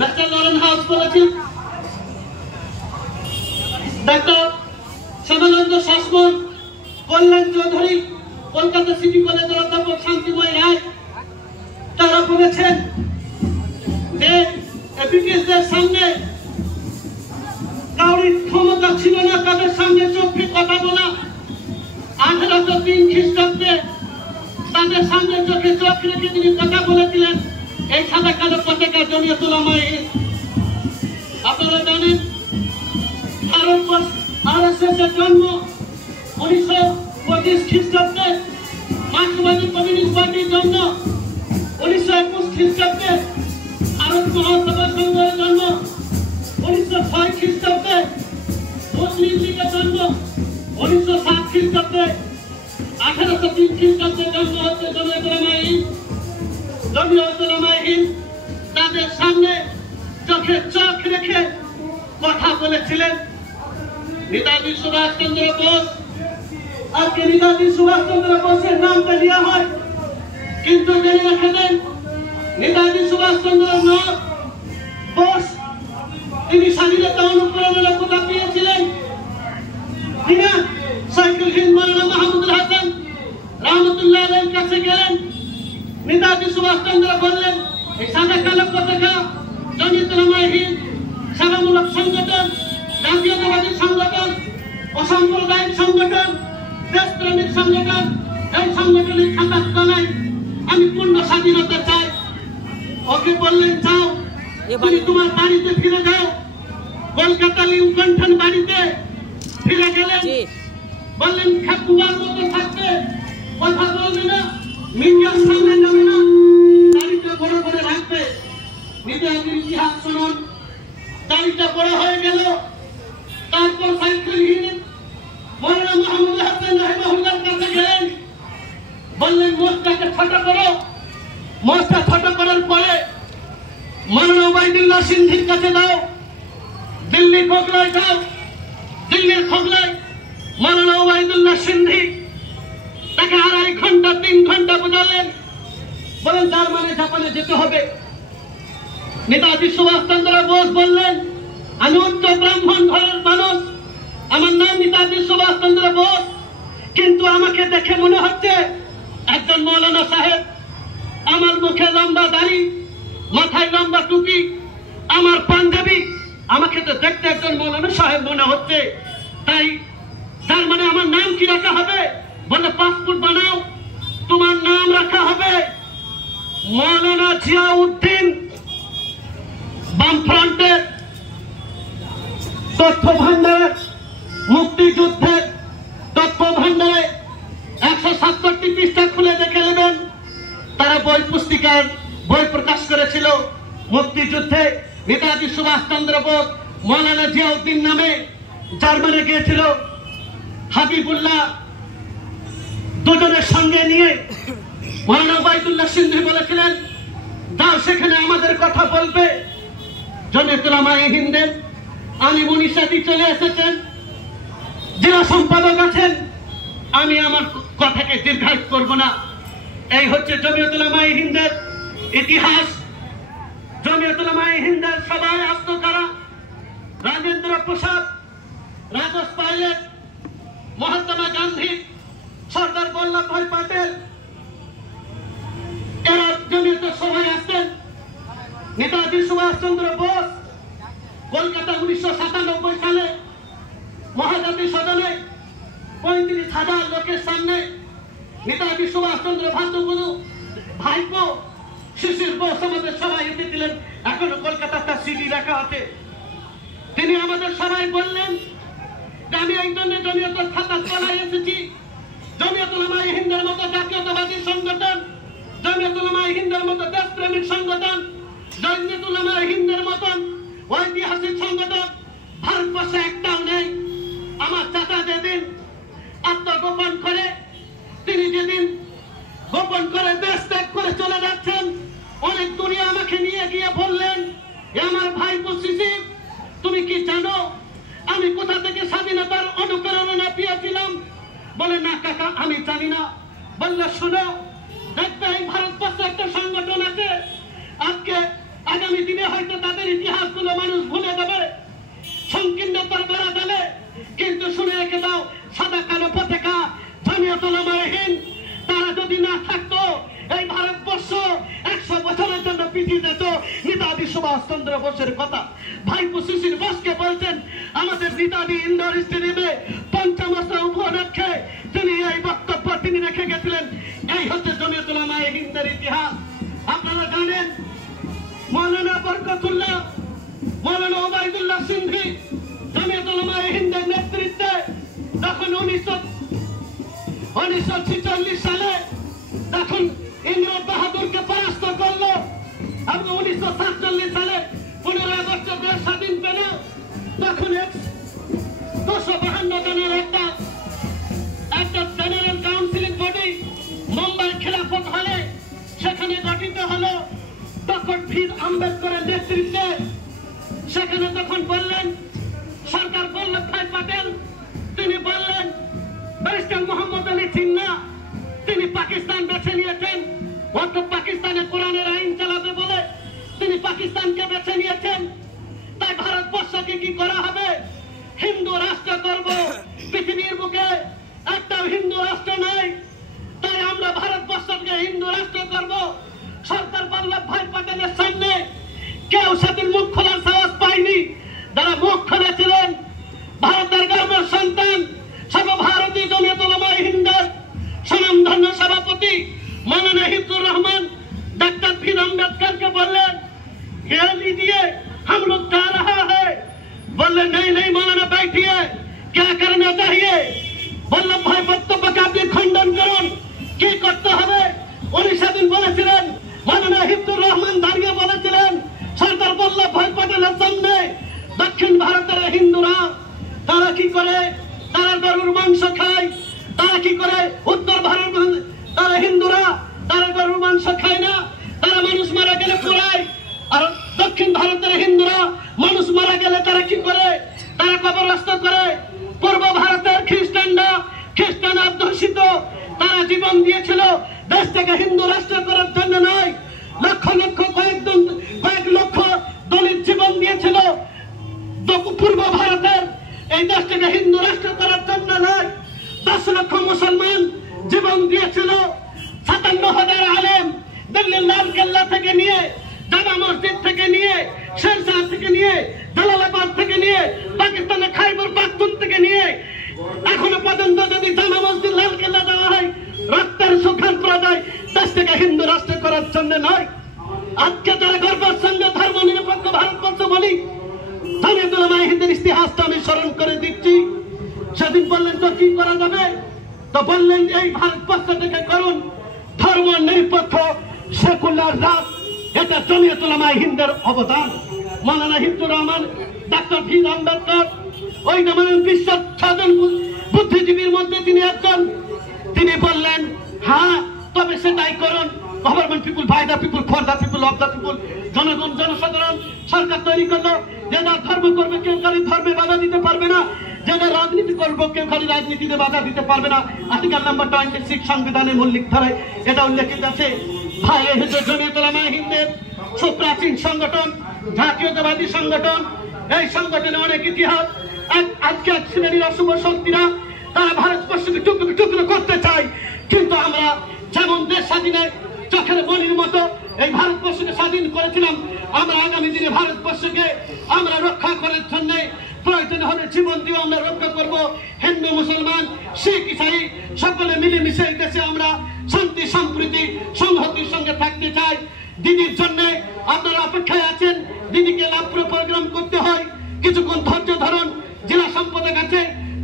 Mister Lauren house বলেছেন, doctor Shyamananda Sasmal, কল্যাণ Chowdhury, Kolkata city কলেজের অধ্যাপক শান্তিময় রায়, তারা বলেছেন যে ব্রিটিশদের সামনে কাউরির ক্ষমতা ছিল না তাদের সামনে চোখে কথা বলা। 1803 খ্রিস্টাব্দে তাদের সামনে চোখে চোখ রেখে তিনি কথা বলেছিলেন এই সাদা কালো পতাকা জমিয়ত উলামায়ে হিন্দ। আপনারা জানেন ভারতবর্ষ RSS এর জন্ম 1925 খ্রিস্টাব্দে, মার্ক্সবাদী কমিউনিস্ট পার্টির জন্ম 1921 খ্রিস্টাব্দে, ভারত মহাসভা সংঘের জন্ম 1906 খ্রিস্টাব্দে, মুসলিম লীগের জন্ম 1907 খ্রিস্টাব্দে, 1803 খ্রিস্টাব্দে জন্ম হচ্ছে জমিয়ত উলামায়ে হিন্দ। জমিয়ত উলামায়ে হিন্দ তাদের সামনে চোখে চোখ রেখে কথা বলেছিলেন নেতাজি সুভাষচন্দ্র বোস। আজকে নেতাজি সুভাষচন্দ্র বোসের নামটা দেওয়া হয়, কিন্তু জেনে রেখে দেন নেতাজি সুভাষচন্দ্র বোস তিনি স্বাধীনতা অনুপ্রেরণার কথা পেয়েছিলেন কিনা? সাইকেল হিন্দ মাওলানা মাহমুদুল হাসান রহমতুল্লাহ আলাইহির কাছে গেলেন, নেতাজি সুভাষচন্দ্র বললেন এই সাদা কালো পতাকা জমিয়ত উলামায়ে হিন্দ সেবামূলক সংগঠন, জাতীয়তাবাদী সংগঠন, অসাম্প্রদায়িক সংগঠন, দেশপ্রেমিক সংগঠন, এই সংগঠনের খাতার তলায় আমি পূর্ণ স্বাধীনতা চাই। ওকে বললেন যাও, তুমি তোমার বাড়িতে ফিরে যাও। কলকাতা লিঙ্কন বাড়িতে ফিরে গেলেন, বললেন খেপুয়ার মতো থাকবে, কথা বলবে না, মিডিয়ার সামনে যাবে না, দাড়িটা বড় করে রাখবে। নেতাজির ইতিহাস শুনুন, দাড়িটা বড় হয়ে গেল। তারপর সাইকেল হিন্দ মাওলানা মাহমুদুল হাসান রাহিমাহুল্লাহর কাছে গেলেন, বললেন মোস্তাকে ছোট করো। মোস্তা ছোট করার পরে মাওলানা ওবায়দুল্লাহ সিন্ধির কাছে দাও, দিল্লি খোগলায় যাও। দিল্লির খোগলায় মাওলানা ওবায়দুল্লাহ সিন্ধি তাকে 2.5 ঘন্টা 3 ঘন্টা বোঝালেন, বলেন জার্মানি জাপানে যেতে হবে। নেতাজি সুভাষচন্দ্র বোস বললেন আমি উচ্চ ব্রাহ্মণ ঘরের মানুষ, আমার নাম নেতাজি সুভাষচন্দ্র বোস, কিন্তু আমাকে দেখে মনে হচ্ছে একজন মৌলানা সাহেব। আমার মুখে লম্বা দাড়ি, মাথায় লম্বা টুপি, আমার পাঞ্জাবি, আমাকে তো দেখতে একজন মৌলানা সাহেব মনে হচ্ছে। তাই তার মানে আমার নাম কি রাখা হবে? বলে পাসপোর্ট বানাও, তোমার নাম রাখা হবে মৌলানা জিয়াউদ্দিন। বামফ্রন্টের তথ্য ভান্ডারের, মুক্তিযুদ্ধের তথ্য ভান্ডারে 167 পৃষ্ঠা খুলে দেখে নেবেন, তারা বই পুস্তিকার বই প্রকাশ করেছিল। মুক্তিযুদ্ধে নেতাজি সুভাষচন্দ্র বোস মৌলানা জিয়াউদ্দিন নামে জার্মানি গিয়েছিল। হাবিবুল্লাহ দুজনের সঙ্গে নিয়ে মৌলানা ওবায়দুল্লাহ সিন্ধি বলেছিলেন যাও সেখানে আমাদের কথা বলবে। জমিয়ত উলামায়ে হিন্দের আমি মনীষাদি চলে এসেছেন, জেলা সম্পাদক আছেন, আমি আমার কথাকে দীর্ঘায়িত করব না। এই হচ্ছে জমিয়ত উলামায়ে হিন্দের ইতিহাস। জমিয়ত উলামায়ে হিন্দের সবাই আত্মকারা, রাজেন্দ্র প্রসাদ, রাজেশ পাইলট, মহাত্মা গান্ধী, সর্দার বল্লভভাই প্যাটেল, এরা জমিয়তের সবাই আসতেন। নেতাজি সুভাষচন্দ্র বোস কলকাতা 1997 সালে মহাজাতি সদনে 35,000 লোকের সামনে নেতাজি সুভাষচন্দ্র ভাতগুরু ভাইপো শিশির বোস আমাদের সবাই এসেছিলেন, এখনো কলকাতা তার সিডি রাখা আছে। তিনি আমাদের সবাই বললেন যে আমি এই জন্য জমিয়তের খাতা তলায় এসেছি। জমিয়ত উলামায়ে হিন্দের মতো জাতীয়তাবাদী সংগঠন, জমিয়ত উলামায়ে হিন্দের মতো দেশপ্রেমিক সংগঠন, জমিয়ত উলামায়ে হিন্দের মতন ঐতিহাসিক সংগঠন ভারতবর্ষে একটাও নেই। আমার চাচা যেদিন আত্মগোপন করে, তিনি যেদিন গোপন করে দেশ ত্যাগ করে চলে যাচ্ছেন, অনেক দুনিয়া আমাকে নিয়ে গিয়ে বললেন আমার ভাইপো শিশির তুমি কি জানো আমি কোথা থেকে স্বাধীনতার অনুপ্রেরণা পেয়েছিলাম? বলে না কাকা আমি জানি না। বললে শোনো, দেখবে এই ভারতবর্ষে একটা সংগঠন আছে, আজকে আগামী দিনে হয়তো তাদের সুভাষচন্দ্র বোসের কথা। ভাইপো শিশির বোসকে বলতেন আমাদের নেতাজি ইন্ডোর স্টেডিয়ামে ৫০ উপলক্ষে তিনি এই বক্তব্য তিনি রেখে গেছিলেন। এই হচ্ছে জমিয়তুল উলামায়ে হিন্দের ইতিহাস। আপনারা জানেন মৌলানা বরকতুল্লাহ, মৌলানা ওবায়দুল্লাহ সিন্ধি জমিয়তুল উলামায়ে হিন্দের নেতৃত্বে তখন 1946 সালে তখন ইমরান বাহাদুরকে পরাস্ত করলো এবং 1947 সালে 15 আগস্ট দেশ স্বাধীন পেল। তখন 252 জনের একটা জেনারেল কাউন্সিলিং বডি মুম্বাই খেলাফত হলে সেখানে গঠিত হলো ডক্টর ভীম আম্বেদকরের নেতৃত্বে। সেখানে তখন বললেন সরদার বল্লভভাই প্যাটেল, তিনি বললেন ব্যারিস্টার মোহাম্মদ আলী জিন্নাহ তিনি পাকিস্তান বেছে নিয়েছেন, অর্থ পাকিস্তানে কোরআনের আইন চালাবে বলে তিনি পাকিস্তানকে বেছে নিয়েছেন। তাই ভারতবর্ষকে কি করা হবে? হিন্দু রাষ্ট্র করব। পৃথিবীর বুকে একটাও হিন্দু রাষ্ট্র নাই, তাই আমরা ভারতবর্ষকে হিন্দু রাষ্ট্র করব। সরদার বল্লভভাই প্যাটেলের সামনে কেউ সেদিন মুখ খোলার সাহস পায়নি। যারা মুখ খুলেছিলেন ভারতের গর্বের সন্তান সর্বভারতীয় জমিয়তুল উলামায়ে হিন্দের স্বনামধন্য সভাপতি मौलाना हिफ्जुर रहमान डॉक्टर भीम अम्बेडकर के बोले घेर लीजिए हम लोग जा रहा है। बोले नहीं नहीं मौलाना बैठिए, क्या करना चाहिए? वल्लभ भाई बक्तव्य का अपनी खंडन करुन কি করতে হবে। উনি সেদিন বলেছিলেন, মৌলানা হিফজুর রহমান দাঁড়িয়ে বলেছিলেন সরদার বল্লভভাই প্যাটেলের সামনে দক্ষিণ ভারতের হিন্দুরা তারা কি করে, তারা গরুর মাংস খায়। তারা কি করে উত্তর ভারত, তারা হিন্দুরা তারা গরুর মাংস খায় না, তারা মানুষ মারা গেলে পোড়ায়। আর দক্ষিণ ভারতের হিন্দুরা মানুষ মারা গেলে তারা কি করে, তারা কবরস্থ করে। পূর্ব ভারতের খ্রিস্টানরা খ্রিস্টান অধ্যুষিত, তারা জীবন দিয়েছিল দেশ থেকে হিন্দু রাষ্ট্র করার জন্য নয়। লক্ষ লক্ষ কয়েক লক্ষ দলিত জীবন দিয়েছিল পূর্ব ভারতের এই দেশটাকে হিন্দু রাষ্ট্র করার জন্য নয়। 10 লক্ষ মুসলমান জীবন দিয়েছিল। 57,000 আলেম দিল্লির লাল কেল্লা থেকে নিয়ে, জামা মসজিদ থেকে নিয়ে, শেরশাহ থেকে নিয়ে, জালালাবাদ থেকে নিয়ে, পাকিস্তানের খাইবর পাখতুন থেকে নিয়ে এখনো পর্যন্ত যদি জামা মসজিদ লাল কেল্লা দেওয়া হয় রক্তের সুখান করা যায় দেশটাকে হিন্দু রাষ্ট্র করার জন্য নয়। আজকে যারা গর্বের সঙ্গে ধর্ম নিরপেক্ষ ভারতবর্ষ বলি, জমিয়তুল উলামায়ে হিন্দের ইতিহাসটা আমি স্মরণ করে দিচ্ছি। সেদিন বললেন তো কি করা যাবে, তো বললেন এই ভারতবর্ষ থেকে করুন ধর্ম নিরপেক্ষ সেকুলার রাজ। এটা জমিয়তুল উলামায়ে হিন্দের অবদান। মৌলানা হিফজুর রহমান, ডক্টর ভীম আম্বেদকর, ওই যেমন বিশ্বের 6 জন বুদ্ধিজীবীর মধ্যে তিনি একজন। তিনি বললেন হ্যাঁ তবে সেটাই করুন। Government people, by the people, for the people, of the people. জনগণ জনসাধারণ সরকার তৈরি করলো। যারা ধর্ম করবে কেউ কারো ধর্মে বাধা দিতে পারবে না, যারা রাজনীতি করবে কেউ খালি রাজনীতিতে বাধা দিতে পারবে না। আর্টিকেল নাম্বার 26 সংবিধানের মৌলিক ধারায় এটা উল্লেখিত আছে। ভাই জমিয়তুল উলামায়ে হিন্দের সুপ্রাচীন সংগঠন, জাতীয়তাবাদী সংগঠন। এই সংগঠনে অনেক ইতিহাস। আজকে এক শ্রেণীর অশুভ শক্তিরা তারা ভারতবর্ষকে টুকরো টুকরো করতে চায়, কিন্তু আমরা যেমন দেশ স্বাধীনের চোখের মনির মতো এই ভারতবর্ষকে স্বাধীন করেছিলাম, আমরা আগামী দিনে ভারতবর্ষকে আমরা রক্ষা করার জন্য প্রয়োজন হলে জীবন দিয়ে আমরা রক্ষা করব। হিন্দু মুসলমান শিখ ইসাই সকলে মিলেমিশে এই দেশে আমরা শান্তি সম্প্রীতি সংহতির সঙ্গে থাকতে চাই। দিদির জন্য আপনারা অপেক্ষায় আছেন, দিদিকে লাভপুর প্রোগ্রাম করতে হয়, কিছুক্ষণ ধৈর্য ধরুন। জেলা সম্পাদক আছে,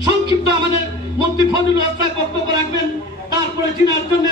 সংক্ষিপ্ত আমাদের মন্ত্রী ফজলুল হক বক্তব্য রাখবেন, তারপরে জিনার জন্য